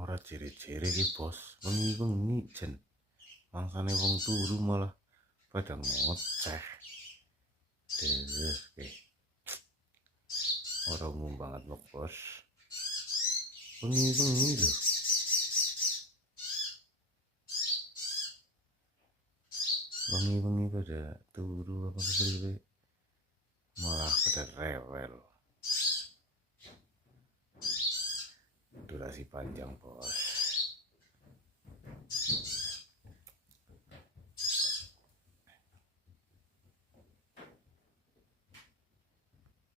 Ora ciri-ciri ki bos, wengi-wengi jen mangsane wong turu malah pada ngoceh. Deh, ora umum banget loh bos. Wengi-wengi loh. Wengi-wengi pada turu apa kepriwe malah pada rewel. Durasi panjang bos.